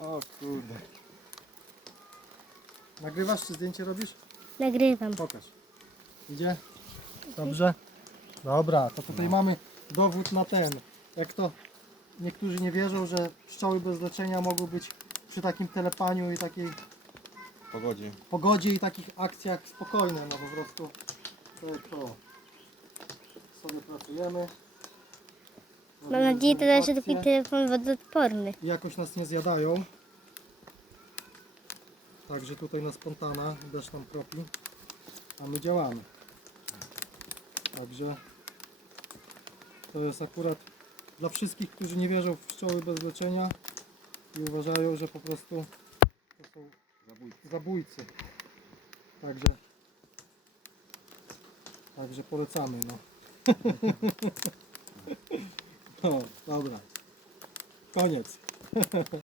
O kurde. Nagrywasz czy zdjęcie robisz? Nagrywam. Pokaż. Idzie? Dobrze? Dobra, to tutaj mamy dowód na ten. Jak to niektórzy nie wierzą, że pszczoły bez leczenia mogą być przy takim telepaniu i takiej Pogodzie. pogodzie i takich akcjach spokojne, no po prostu to, to sobie pracujemy. Mam nadzieję teraz, że taki telefon wodoodporny. jakoś nas nie zjadają. Także tutaj na spontana deszcz nam kropi, a my działamy. Także to jest akurat dla wszystkich, którzy nie wierzą w pszczoły bez leczenia i uważają, że po prostu to są zabójcy. Także Także polecamy, no. no, dobra. Koniec.